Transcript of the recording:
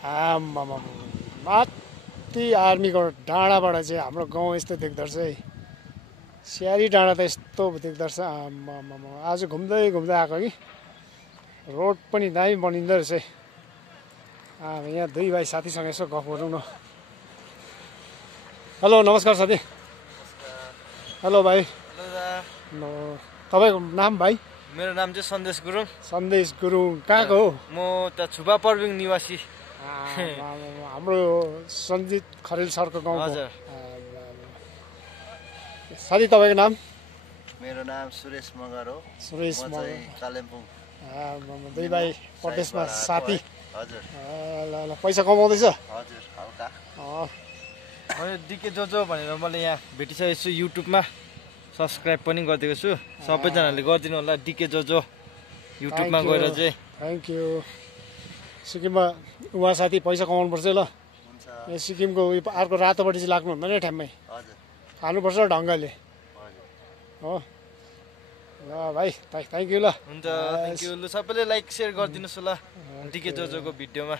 आम्मामा माथि आर्मीको डाँडाबाट चाहिँ हाम्रो गाउँ यस्तो देख्दो रहेछ है। स्यारी डाँडा त यस्तो देख्दो रहेछ। आम्मामा आज घुम्दै घुम्दै आएको कि रोड पनि दामी बनिँदो रहेछ है। यहाँ दुई भाइ साथीसँग यसो गफ गरौँ न। हेलो नमस्कार साथी। हेलो भाइ। तपाईँको नाम भाइ? मेरो नाम चाहिँ सन्देश गुरुङ। सन्देश गुरुङ कहाँको हो? म त छुपा पर्बिङ निवासी। हाम्रो सञ्जित खरेल सरको गाउँको। हजुर। साथी तपाईँको नाम? मेरो नाम सुरेश मगर हो। सुरेश म मगर। चाहिँ कालिम्पोङ। दुई भाइ परदेशमा साथी। हजुर। ल पैसा कमाउँदैछ? हजुर हल्का। मैले डिके जोजो भनेर मैले यहाँ भेटिसकेको छु। युट्युबमा सब्सक्राइब पनि गरिदिएको छु। सबैजनाले गरिदिनु होला डिके जोजो युट्युबमा गएर चाहिँ। Thank you. सिक्किममा उहाँ साथी पैसा कमाउनुपर्छ ल। हुन्छ। यो सिक्किमको उयो अर्को रातोपट्टि चाहिँ लाग्नु हुँदैन ठ्याम्मै। हजुर। खानुपर्छ ढङ्गले हो। ल भाइ थ्याङ्क यू ल। हुन्छ थ्याङ्क यू। ल सबैले लाइक सेयर गरिदिनुहोस् ल डिके जोजोको भिडियोमा।